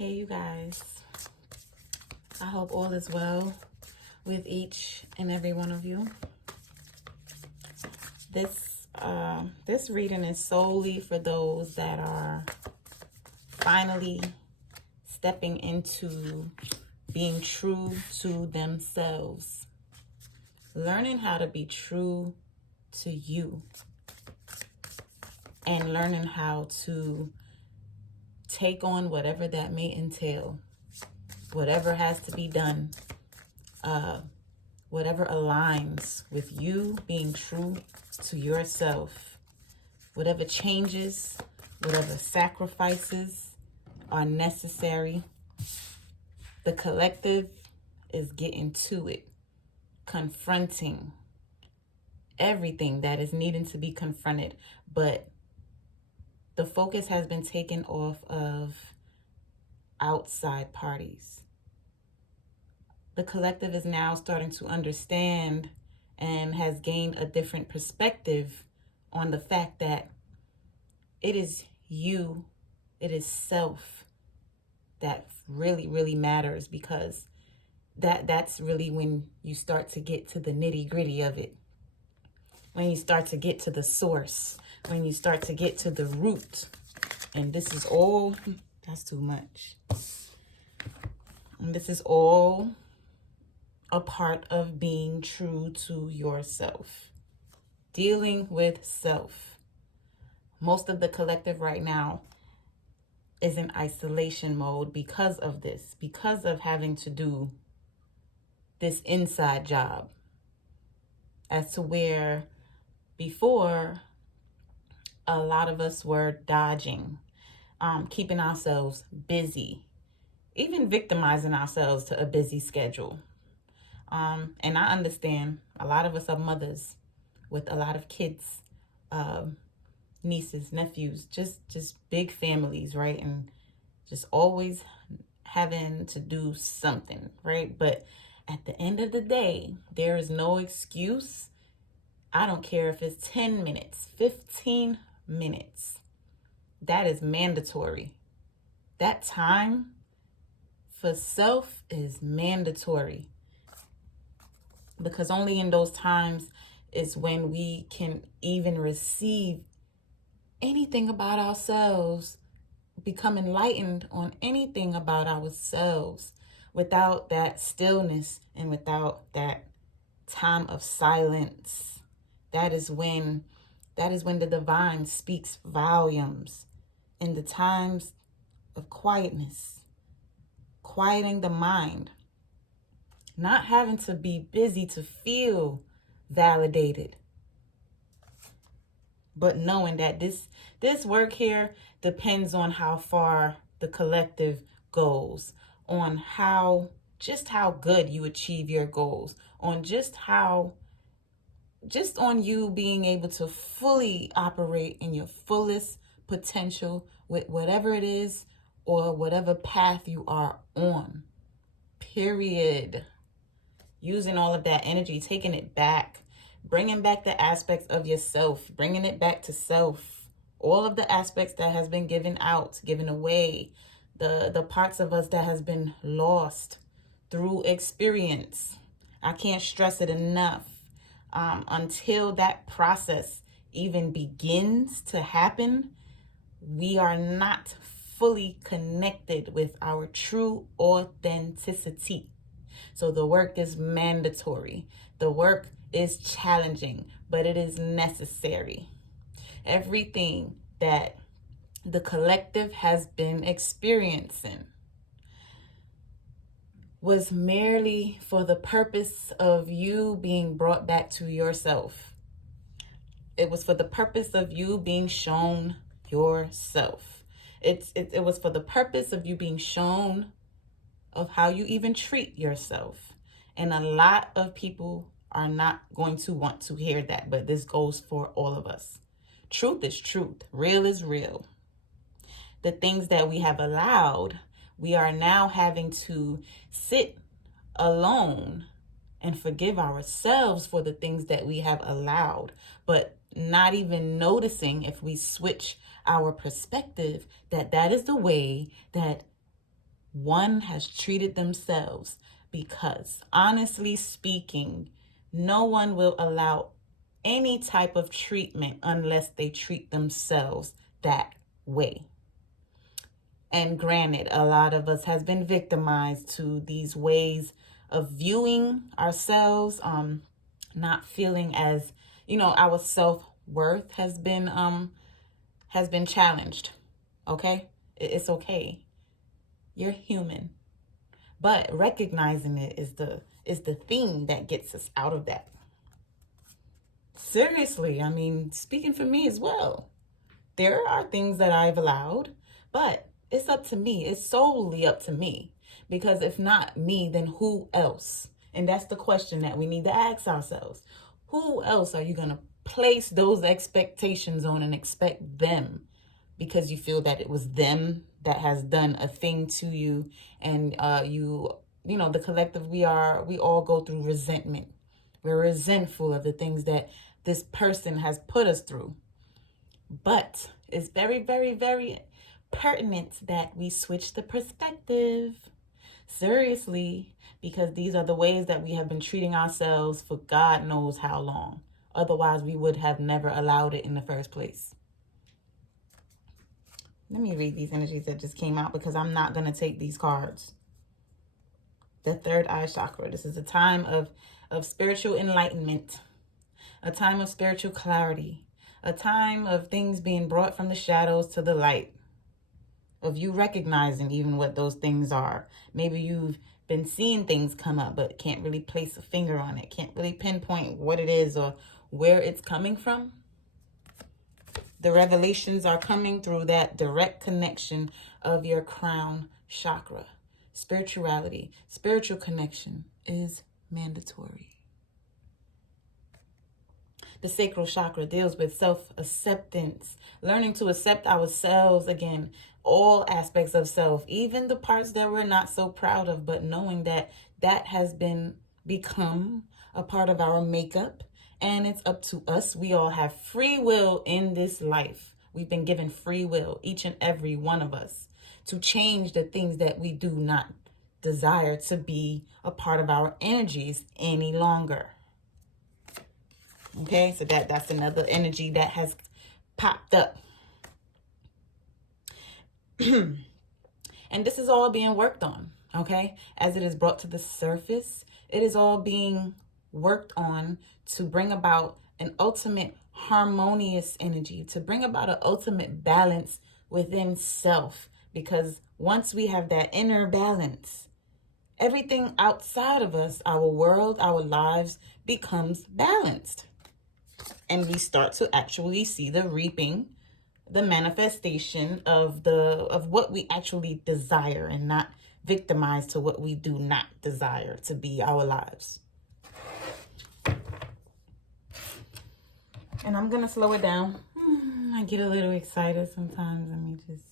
Hey, you guys. I hope all is well with each and every one of you. This reading is solely for those that are finally stepping into being true to themselves, learning how to be true to you, and learning how to take on whatever that may entail, whatever has to be done, whatever aligns with you being true to yourself, whatever changes, whatever sacrifices are necessary. The collective is getting to it, confronting everything that is needing to be confronted, but the focus has been taken off of outside parties. The collective is now starting to understand and has gained a different perspective on the fact that it is you, it is self that really, really matters, because that's really when you start to get to the nitty-gritty of it. When you start to get to the source, when you start to get to the root. And this is all, that's too much. And this is all a part of being true to yourself. Dealing with self. Most of the collective right now is in isolation mode because of this, because of having to do this inside job. As to where before, a lot of us were dodging, keeping ourselves busy, even victimizing ourselves to a busy schedule. And I understand a lot of us are mothers with a lot of kids, nieces, nephews, just big families, right? And just always having to do something, right? But at the end of the day, there is no excuse. I don't care if it's 10 minutes, 15 minutes. That is mandatory. That time for self is mandatory. Because only in those times is when we can even receive anything about ourselves, become enlightened on anything about ourselves. Without that stillness and without that time of silence, that is when the divine speaks volumes. In the times of quietness, quieting the mind, not having to be busy to feel validated, but knowing that this work here depends on how far the collective goes, on how good you achieve your goals, on just on you being able to fully operate in your fullest potential with whatever it is or whatever path you are on. Period. Using all of that energy, taking it back, bringing back the aspects of yourself, bringing it back to self. All of the aspects that has been given out, given away, the parts of us that has been lost through experience. I can't stress it enough. Until that process even begins to happen, we are not fully connected with our true authenticity. So the work is mandatory. The work is challenging, but it is necessary. Everything that the collective has been experiencing was merely for the purpose of you being brought back to yourself. It was for the purpose of you being shown yourself. It was for the purpose of you being shown of how you even treat yourself. And a lot of people are not going to want to hear that, but this goes for all of us. Truth is truth. Real is real. The things that we have allowed, we are now having to sit alone and forgive ourselves for the things that we have allowed, but not even noticing, if we switch our perspective, that is the way that one has treated themselves, because honestly speaking, no one will allow any type of treatment unless they treat themselves that way. And granted, a lot of us has been victimized to these ways of viewing ourselves, not feeling as, our self-worth has been challenged. Okay? It's okay. You're human. But recognizing it is the thing that gets us out of that. Seriously, I mean, speaking for me as well. There are things that I've allowed, but it's up to me. It's solely up to me. Because if not me, then who else? And that's the question that we need to ask ourselves. Who else are you going to place those expectations on and expect them? Because you feel that it was them that has done a thing to you, and the collective, we all go through resentment. We're resentful of the things that this person has put us through. But it's very, very, very pertinent that we switch the perspective. Seriously, because these are the ways that we have been treating ourselves for God knows how long. Otherwise, we would have never allowed it in the first place. Let me read these energies that just came out, because I'm not going to take these cards. The third eye chakra. This is a time of spiritual enlightenment, a time of spiritual clarity, a time of things being brought from the shadows to the light, of you recognizing even what those things are. Maybe you've been seeing things come up, but can't really place a finger on it, can't really pinpoint what it is or where it's coming from. The revelations are coming through that direct connection of your crown chakra. Spirituality, spiritual connection is mandatory. The sacral chakra deals with self-acceptance, learning to accept ourselves again, all aspects of self, even the parts that we're not so proud of, but knowing that that has become a part of our makeup, and it's up to us. We all have free will in this life. We've been given free will, each and every one of us, to change the things that we do not desire to be a part of our energies any longer. Okay, so that's another energy that has popped up. And this is all being worked on, okay? As it is brought to the surface, it is all being worked on to bring about an ultimate harmonious energy, to bring about an ultimate balance within self. Because once we have that inner balance, everything outside of us, our world, our lives, becomes balanced. And we start to actually see the reaping, the manifestation of what we actually desire, and not victimized to what we do not desire to be our lives. And I'm going to slow it down. I get a little excited sometimes. Let me just...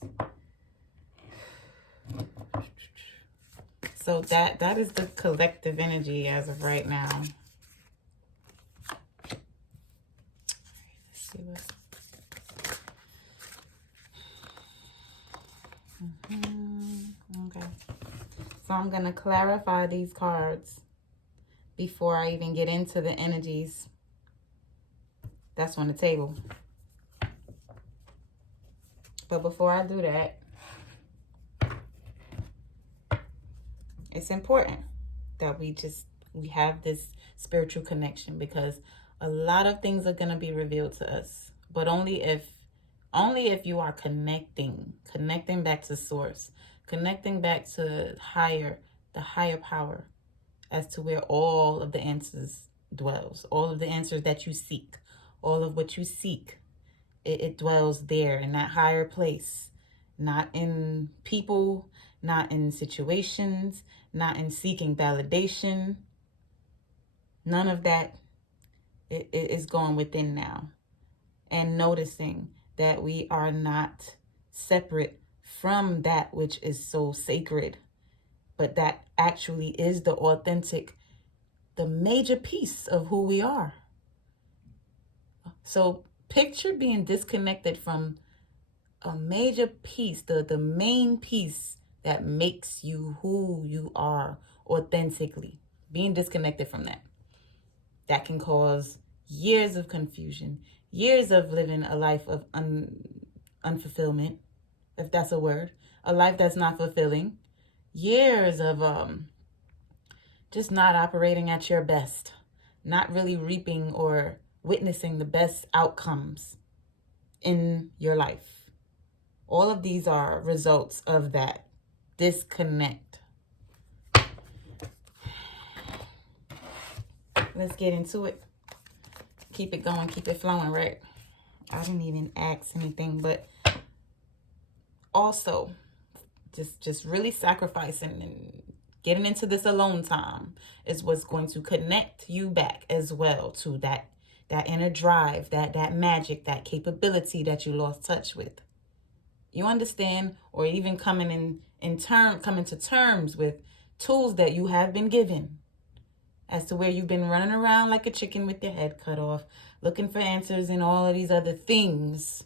So that is the collective energy as of right now. Let's see what... Okay. So I'm going to clarify these cards before I even get into the energies that's on the table. But before I do that, it's important that we have this spiritual connection, because a lot of things are going to be revealed to us, but only if you are connecting back to source, connecting back to the higher power, as to where all of the answers dwells, all of the answers that you seek, all of what you seek, it dwells there in that higher place, not in people, not in situations, not in seeking validation. None of that. It is going within now, and noticing that we are not separate from that which is so sacred, but that actually is the authentic, the major piece of who we are. So picture being disconnected from a major piece, the main piece that makes you who you are authentically. Being disconnected from that can cause years of confusion, years of living a life of unfulfillment, if that's a word, a life that's not fulfilling, years of just not operating at your best, not really reaping or witnessing the best outcomes in your life. All of these are results of that disconnect. Let's get into it. Keep it going, keep it flowing, right? I didn't even ask anything, but also just really sacrificing and getting into this alone time is what's going to connect you back as well to that inner drive, that magic, that capability that you lost touch with. You understand? Or even coming to terms with tools that you have been given, as to where you've been running around like a chicken with your head cut off, looking for answers in all of these other things,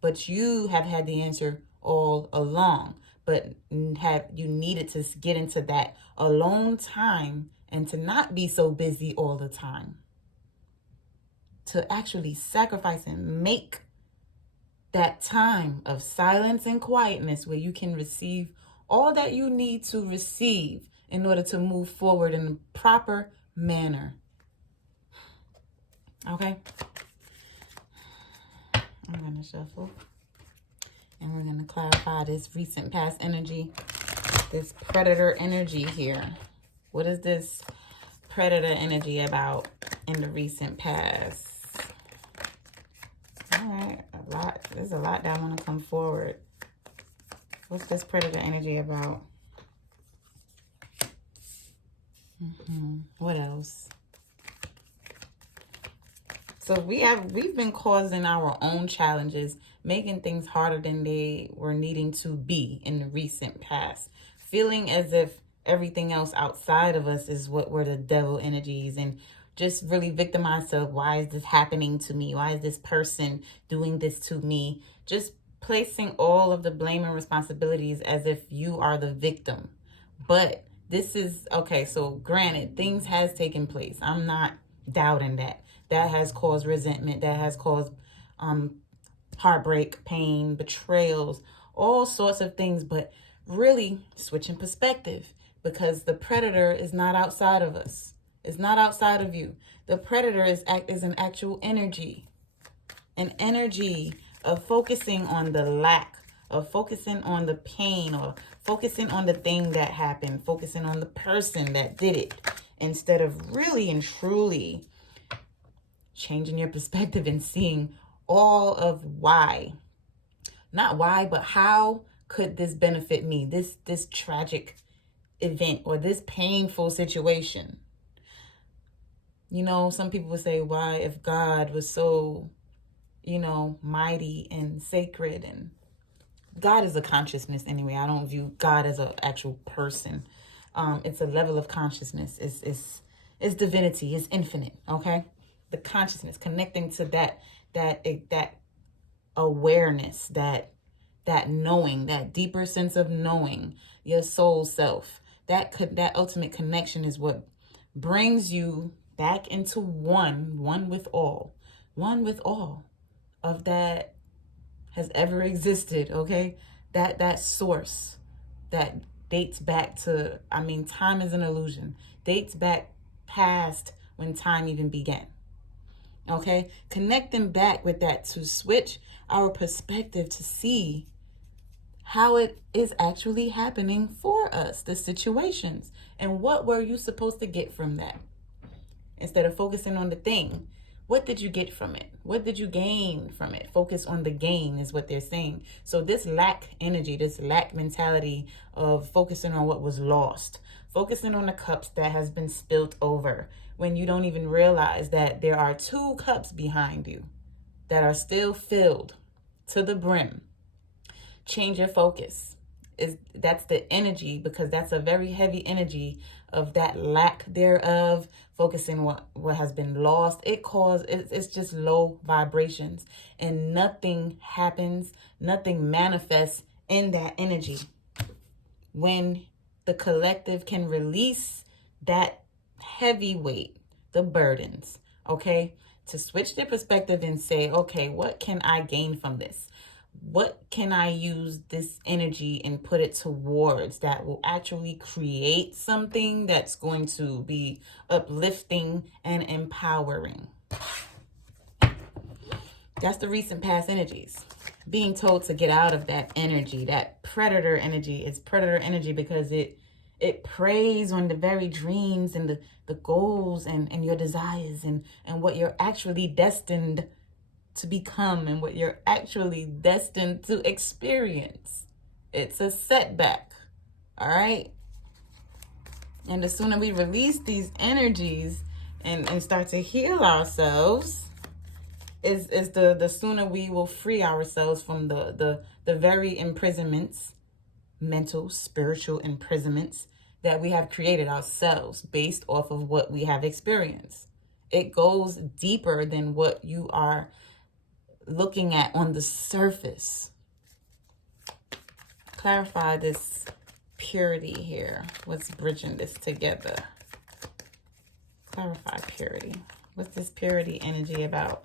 but you have had the answer all along. But you needed to get into that alone time and to not be so busy all the time, to actually sacrifice and make that time of silence and quietness where you can receive all that you need to receive in order to move forward in a proper manner. Okay? I'm going to shuffle. And we're going to clarify this recent past energy, this predator energy here. What is this predator energy about in the recent past? All right, there's a lot that I want to come forward. What's this predator energy about? What else? So we've been causing our own challenges, making things harder than they were needing to be in the recent past, feeling as if everything else outside of us is what were the devil energies, and just really victimize myself. Why is this happening to me? Why is this person doing this to me? Just placing all of the blame and responsibilities as if you are the victim. But this is, okay, so granted, things has taken place. I'm not doubting that. That has caused resentment. That has caused heartbreak, pain, betrayals, all sorts of things. But really switching perspective, because the predator is not outside of us. It's not outside of you. The predator is an actual energy. An energy of focusing on the lack, of focusing on the pain, or focusing on the thing that happened, focusing on the person that did it, instead of really and truly changing your perspective and seeing all of why. Not why, but how could this benefit me? This tragic event or this painful situation. You know, some people would say, why, if God was so, mighty and sacred, and God is a consciousness anyway. I don't view God as an actual person. It's a level of consciousness. It's divinity. It's infinite. Okay, the consciousness, connecting to that awareness, that knowing, that deeper sense of knowing your soul self. That ultimate connection is what brings you back into one with all of that has ever existed. Okay, that source that dates back to, time is an illusion, dates back past when time even began. Okay, connecting back with that to switch our perspective to see how it is actually happening for us, the situations, and what were you supposed to get from that. Instead of focusing on the thing, what did you get from it? What did you gain from it? Focus on the gain is what they're saying. So this lack energy, this lack mentality of focusing on what was lost, focusing on the cups that has been spilt over, when you don't even realize that there are 2 cups behind you that are still filled to the brim. Change your focus. That's the energy, because that's a very heavy energy of that lack thereof, focusing what has been lost. It's just low vibrations, and nothing happens, nothing manifests in that energy. when the collective can release that heavy weight, the burdens, okay? To switch their perspective and say, okay, what can I gain from this? What can I use this energy and put it towards that will actually create something that's going to be uplifting and empowering? That's the recent past energies. Being told to get out of that energy, that predator energy. It's predator energy because it preys on the very dreams and the goals and your desires and what you're actually destined to become and what you're actually destined to experience. It's a setback. All right. And the sooner we release these energies and start to heal ourselves, is the sooner we will free ourselves from the very imprisonments, mental, spiritual imprisonments that we have created ourselves based off of what we have experienced. It goes deeper than what you are looking at on the surface. Clarify this purity here. What's bridging this together? Clarify purity. What's this purity energy about?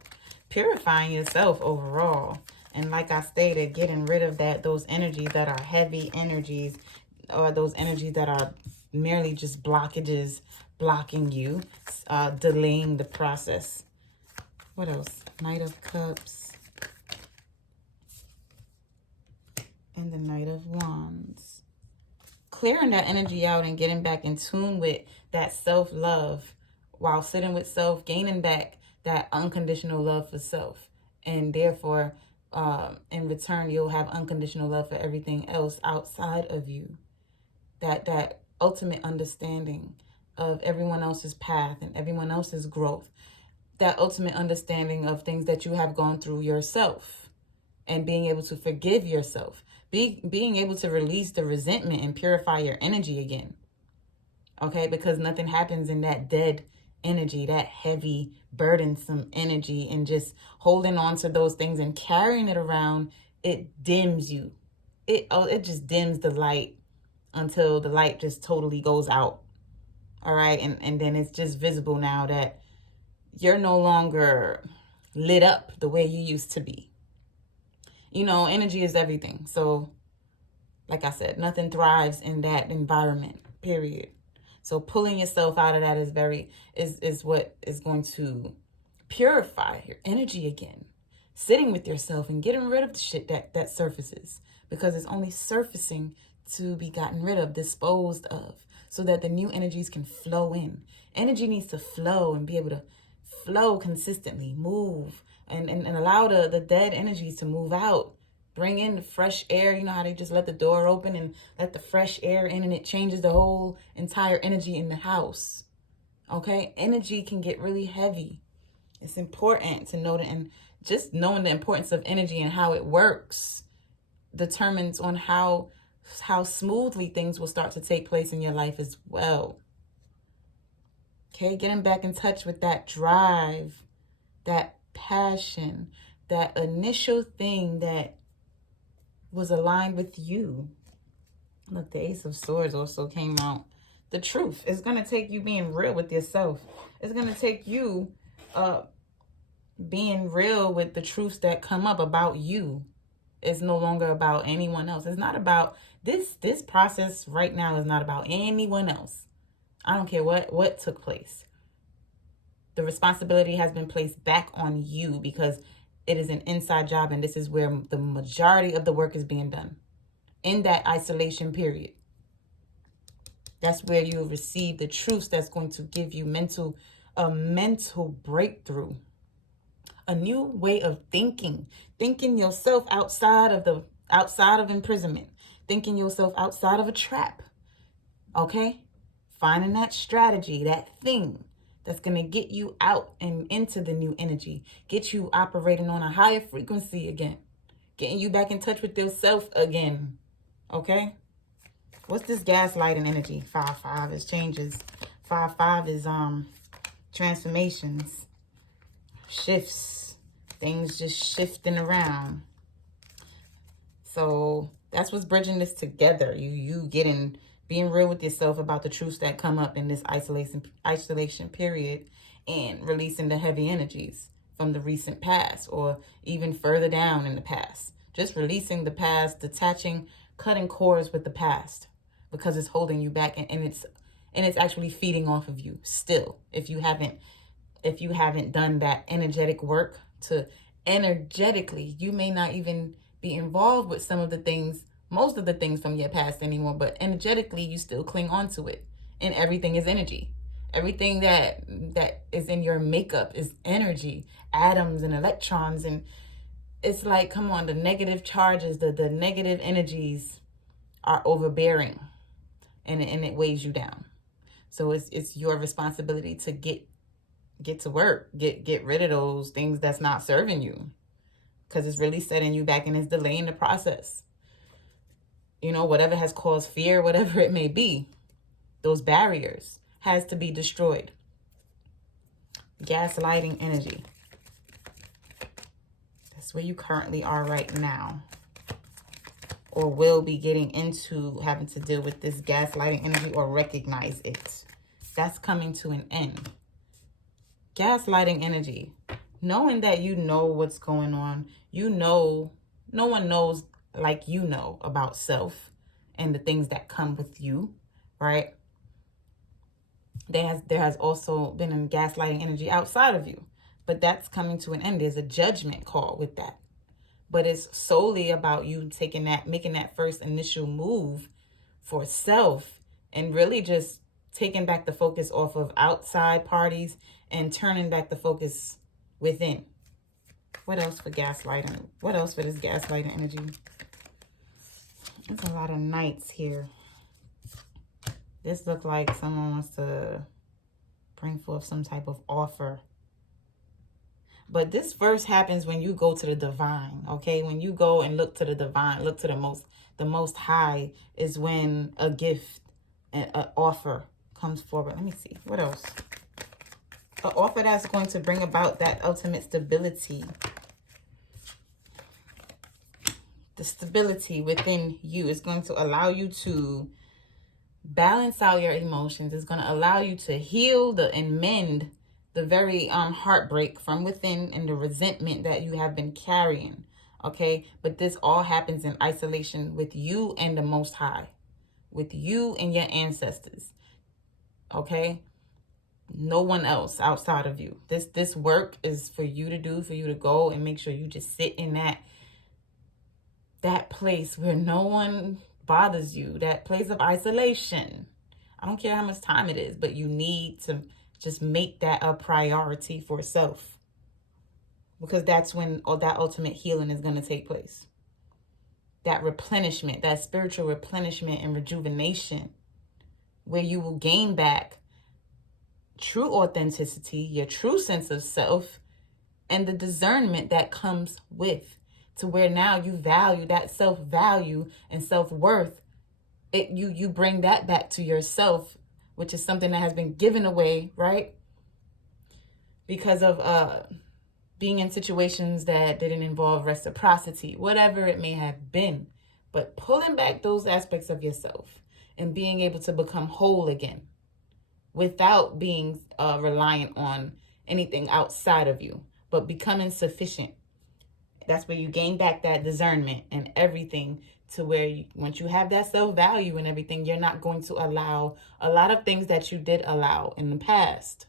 Purifying yourself overall. And like I stated, getting rid of those energies that are heavy energies, or those energies that are merely just blockages, blocking you, delaying the process. What else? Knight of Cups. And the Knight of Wands. Clearing that energy out and getting back in tune with that self-love while sitting with self, gaining back that unconditional love for self. And therefore, in return, you'll have unconditional love for everything else outside of you. That ultimate understanding of everyone else's path and everyone else's growth. That ultimate understanding of things that you have gone through yourself. And being able to forgive yourself. Being able to release the resentment and purify your energy again. Okay, because nothing happens in that dead energy, that heavy, burdensome energy, and just holding on to those things and carrying it around, it dims you. It just dims the light until the light just totally goes out. All right, and then it's just visible now that you're no longer lit up the way you used to be. You know, energy is everything. So, like I said, nothing thrives in that environment, period. So pulling yourself out of that is what is going to purify your energy again. Sitting with yourself and getting rid of the shit that surfaces. Because it's only surfacing to be gotten rid of, disposed of, so that the new energies can flow in. Energy needs to flow and be able to flow consistently, move, and allow the dead energies to move out. Bring in the fresh air. You know how they just let the door open and let the fresh air in, and it changes the whole entire energy in the house. Okay? Energy can get really heavy. It's important to know that, and just knowing the importance of energy and how it works determines on how smoothly things will start to take place in your life as well. Okay? Getting back in touch with that drive, that passion, that initial thing that was aligned with you. Look, the Ace of Swords also came out. The truth is going to take you being real with yourself. It's going to take you being real with the truths that come up about you. It's no longer about anyone else. It's not about this process right now is not about anyone else. I don't care what took place. The responsibility has been placed back on you because it is an inside job, and this is where the majority of the work is being done. In that isolation period. That's where you'll receive the truths that's going to give you a mental breakthrough. A new way of thinking. Thinking yourself outside of imprisonment. Thinking yourself outside of a trap. Okay? Finding that strategy, that thing that's going to get you out and into the new energy. Get you operating on a higher frequency again. Getting you back in touch with yourself again. Okay? What's this gaslighting energy? 5-5 is changes. 5-5 is transformations. Shifts. Things just shifting around. So That's what's bridging this together. You getting, being real with yourself about the truths that come up in this isolation period, and releasing the heavy energies from the recent past or even further down in the past. Just releasing the past, detaching, cutting cords with the past because it's holding you back, and it's actually feeding off of you still. If you haven't done that energetic work to energetically, you may not even be involved with some of the things, most of the things from your past anymore, but energetically you still cling on to it. And everything is energy. Everything that is in your makeup is energy, atoms and electrons. And it's like, come on, the negative charges, the negative energies are overbearing, and it weighs you down. So it's your responsibility to get to work, get rid of those things that's not serving you, because it's really setting you back and it's delaying the process. You know, whatever has caused fear, whatever it may be, those barriers has to be destroyed. Gaslighting energy. That's where you currently are right now, or will be getting into having to deal with this gaslighting energy or recognize it. That's coming to an end. Gaslighting energy, knowing that you know what's going on. You know, no one knows like you know about self and the things that come with you, right? There has also been a gaslighting energy outside of you, but that's coming to an end. There's a judgment call with that, but it's solely about you making that first initial move for self, and really just taking back the focus off of outside parties and turning back the focus within. What else for gaslighting? What else for this gaslighting energy? There's a lot of knights here. This looks like someone wants to bring forth some type of offer. But this first happens when you go to the divine, okay? When you go and look to the divine, look to the most high, is when a gift, an offer comes forward. Let me see. What else? An offer that's going to bring about that ultimate stability. The stability within you is going to allow you to balance out your emotions. It's going to allow you to heal and mend the very heartbreak from within and the resentment that you have been carrying. Okay, but this all happens in isolation with you and the Most High, with you and your ancestors. Okay, no one else outside of you. This work is for you to do, for you to go and make sure you just sit in that place where no one bothers you, that place of isolation. I don't care how much time it is, but you need to just make that a priority for self, because that's when that ultimate healing is going to take place. That replenishment, that spiritual replenishment and rejuvenation, where you will gain back true authenticity, your true sense of self, and the discernment that comes with, to where now you value that self-value and self-worth. You bring that back to yourself, which is something that has been given away, right? Because of being in situations that didn't involve reciprocity, whatever it may have been. But pulling back those aspects of yourself and being able to become whole again without being reliant on anything outside of you, but becoming sufficient. That's where you gain back that discernment and everything, to where once you have that self-value and everything, you're not going to allow a lot of things that you did allow in the past.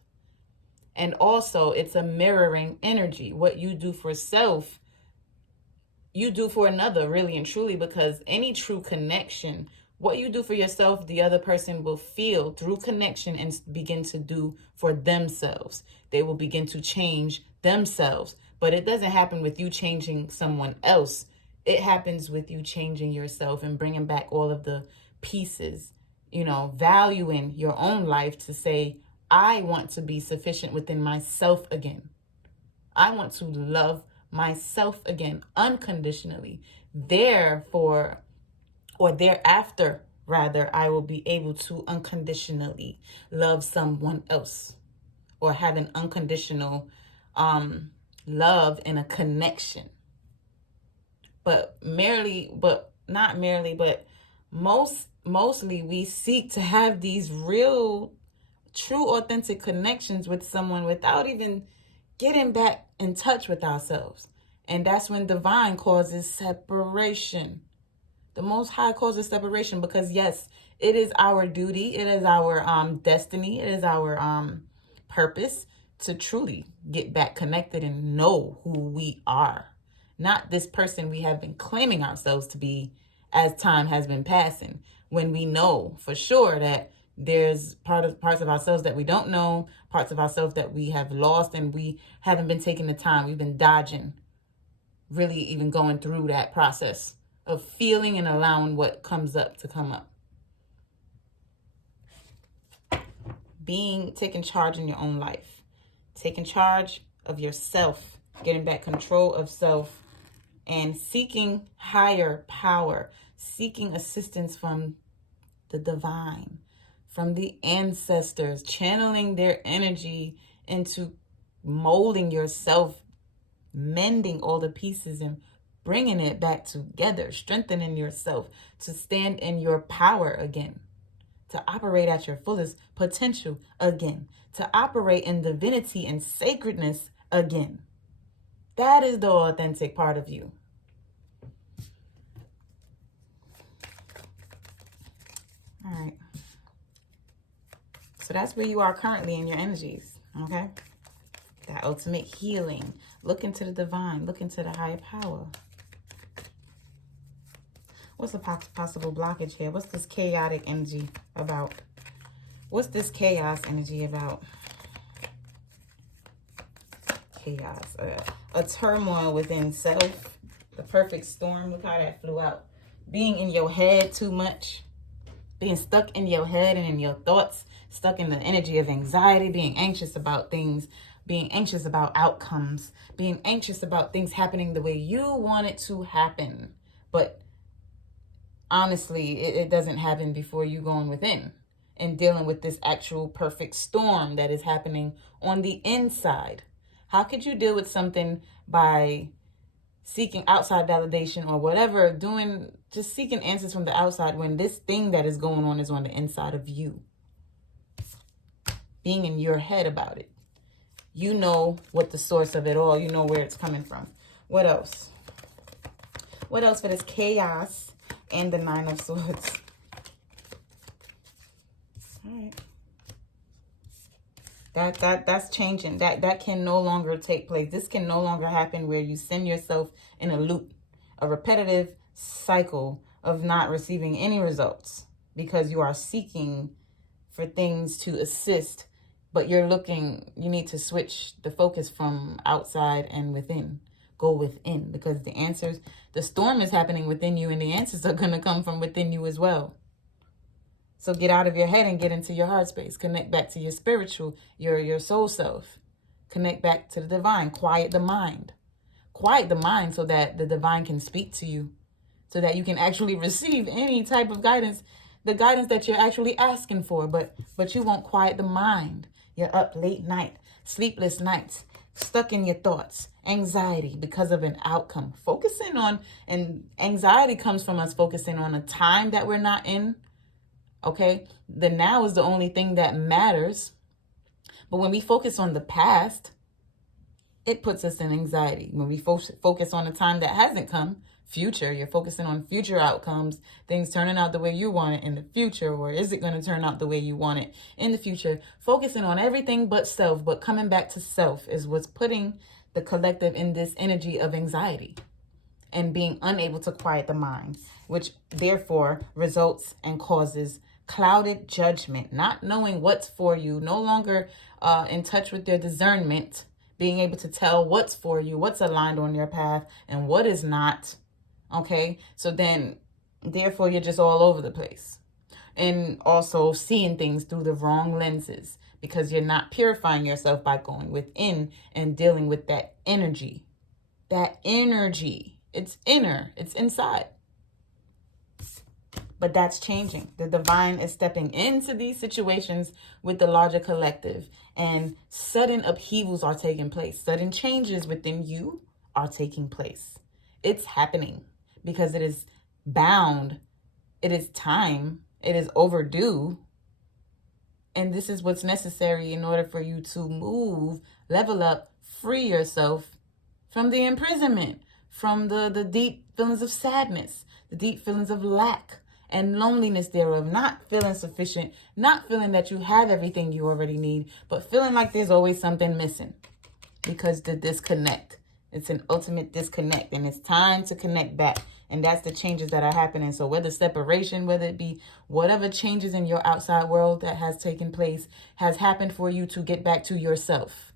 And also, it's a mirroring energy. What you do for self, you do for another, really and truly, because any true connection, what you do for yourself, the other person will feel through connection and begin to do for themselves. They will begin to change themselves. But it doesn't happen with you changing someone else. It happens with you changing yourself and bringing back all of the pieces, valuing your own life to say, I want to be sufficient within myself again. I want to love myself again unconditionally. Therefore, or thereafter, rather, I will be able to unconditionally love someone else, or have an unconditional love and a connection. But not merely, but mostly we seek to have these real, true, authentic connections with someone without even getting back in touch with ourselves. And that's when divine causes separation. The Most High causes separation because, yes, it is our duty, it is our destiny, it is our purpose to truly get back connected and know who we are. Not this person we have been claiming ourselves to be as time has been passing, when we know for sure that there's parts of ourselves that we don't know, parts of ourselves that we have lost, and we haven't been taking the time. We've been dodging, really even going through that process of feeling and allowing what comes up to come up. Taking charge in your own life, taking charge of yourself, getting back control of self, and seeking higher power, seeking assistance from the divine, from the ancestors, channeling their energy into molding yourself, mending all the pieces and bringing it back together, strengthening yourself to stand in your power again, to operate at your fullest potential again, to operate in divinity and sacredness again. That is the authentic part of you. All right. So that's where you are currently in your energies, okay? That ultimate healing. Look into the divine. Look into the higher power. What's the possible blockage here? What's this chaotic energy about? What's this chaos energy about? Chaos. A turmoil within self. The perfect storm. Look how that flew out. Being in your head too much. Being stuck in your head and in your thoughts. Stuck in the energy of anxiety. Being anxious about things. Being anxious about outcomes. Being anxious about things happening the way you want it to happen. But honestly, it doesn't happen before you going within and dealing with this actual perfect storm that is happening on the inside. How could you deal with something by seeking outside validation or whatever, just seeking answers from the outside when this thing that is going on is on the inside of you? Being in your head about it. You know what the source of it all, you know where it's coming from. What else? What else for this chaos? And the Nine of Swords. All right. That's changing. That can no longer take place. This can no longer happen where you send yourself in a loop, a repetitive cycle of not receiving any results because you are seeking for things to assist, but you need to switch the focus from outside and within. Go within, because the storm is happening within you and the answers are going to come from within you as well. So get out of your head and get into your heart space. Connect back to your spiritual, your soul self. Connect back to the divine. Quiet the mind. Quiet the mind so that the divine can speak to you, so that you can actually receive any type of guidance, the guidance that you're actually asking for, but you won't quiet the mind. You're up late night, sleepless nights, stuck in your thoughts, anxiety because of an outcome. Focusing on, and anxiety comes from us focusing on a time that we're not in. Okay, the now is the only thing that matters. But when we focus on the past, it puts us in anxiety. When we focus on the time that hasn't come, future, you're focusing on future outcomes, things turning out the way you want it in the future, or is it going to turn out the way you want it in the future? Focusing on everything but self, but coming back to self is what's putting the collective in this energy of anxiety and being unable to quiet the mind, which therefore results and causes clouded judgment, not knowing what's for you, no longer in touch with your discernment, being able to tell what's for you, what's aligned on your path, and what is not. Okay, so then therefore you're just all over the place. And also seeing things through the wrong lenses because you're not purifying yourself by going within and dealing with that energy. That energy, it's inner, it's inside. But that's changing. The divine is stepping into these situations with the larger collective, and sudden upheavals are taking place. Sudden changes within you are taking place. It's happening because it is bound. It is time. It is overdue. And this is what's necessary in order for you to move, level up, free yourself from the imprisonment, from the deep feelings of sadness, the deep feelings of lack and loneliness thereof, not feeling sufficient, not feeling that you have everything you already need, but feeling like there's always something missing because the disconnect. It's an ultimate disconnect, and it's time to connect back. And that's the changes that are happening. So whether separation, whether it be whatever changes in your outside world that has taken place, has happened for you to get back to yourself.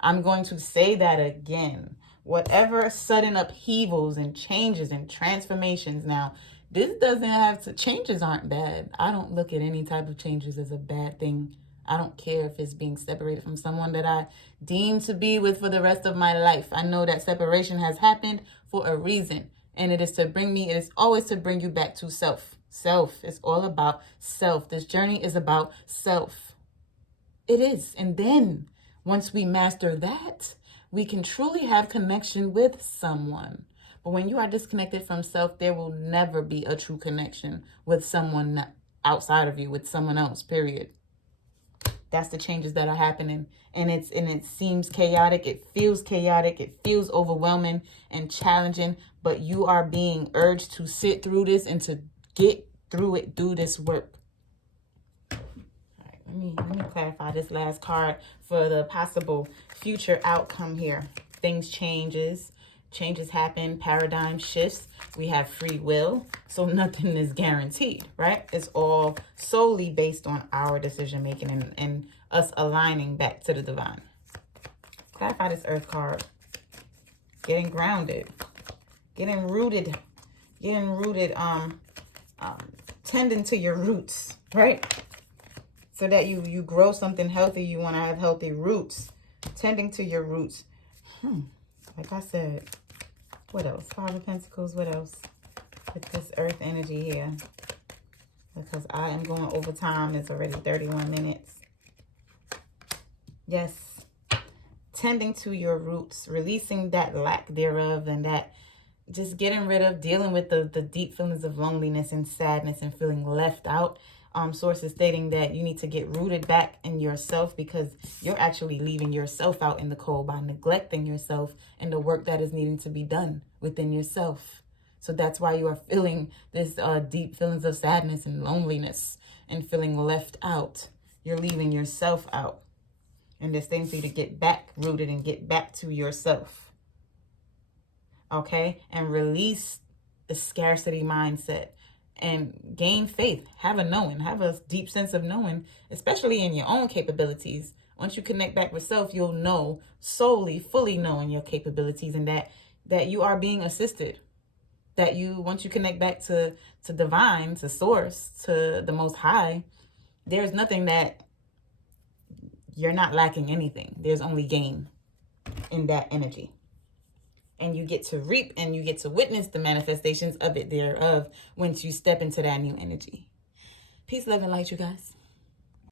I'm going to say that again. Whatever sudden upheavals and changes and transformations. Now, this doesn't have to, changes aren't bad. I don't look at any type of changes as a bad thing. I don't care if it's being separated from someone that I deem to be with for the rest of my life. I know that separation has happened for a reason. And it is to bring me, it is always to bring you back to self. Self. It's all about self. This journey is about self. It is. And then once we master that, we can truly have connection with someone. But when you are disconnected from self, there will never be a true connection with someone outside of you, with someone else, period. That's the changes that are happening. And it seems chaotic. It feels chaotic. It feels overwhelming and challenging. But you are being urged to sit through this and to get through it. Do this work. All right, let me clarify this last card for the possible future outcome here. Things changes. Changes happen, paradigm shifts. We have free will, so nothing is guaranteed, right? It's all solely based on our decision making and us aligning back to the divine. Clarify this earth card. Getting grounded, getting rooted, tending to your roots, right? So that you grow something healthy. You want to have healthy roots, tending to your roots. Like I said. What else? Five of Pentacles. What else? With this earth energy here. Because I am going over time. It's already 31 minutes. Yes. Tending to your roots. Releasing that lack thereof. And that just getting rid of, dealing with the deep feelings of loneliness and sadness and feeling left out. Sources stating that you need to get rooted back in yourself because you're actually leaving yourself out in the cold by neglecting yourself and the work that is needing to be done within yourself. So that's why you are feeling this deep feelings of sadness and loneliness and feeling left out. You're leaving yourself out. And there's things for you to get back rooted and get back to yourself. Okay? And release the scarcity mindset. And gain faith, have a knowing, have a deep sense of knowing, especially in your own capabilities. Once you connect back with self, you'll know solely, fully knowing your capabilities and that you are being assisted. That once you connect back to divine, to source, to the most high, there's nothing that you're not lacking anything. There's only gain in that energy. And you get to reap and you get to witness the manifestations of it thereof once you step into that new energy. Peace, love, and light, you guys.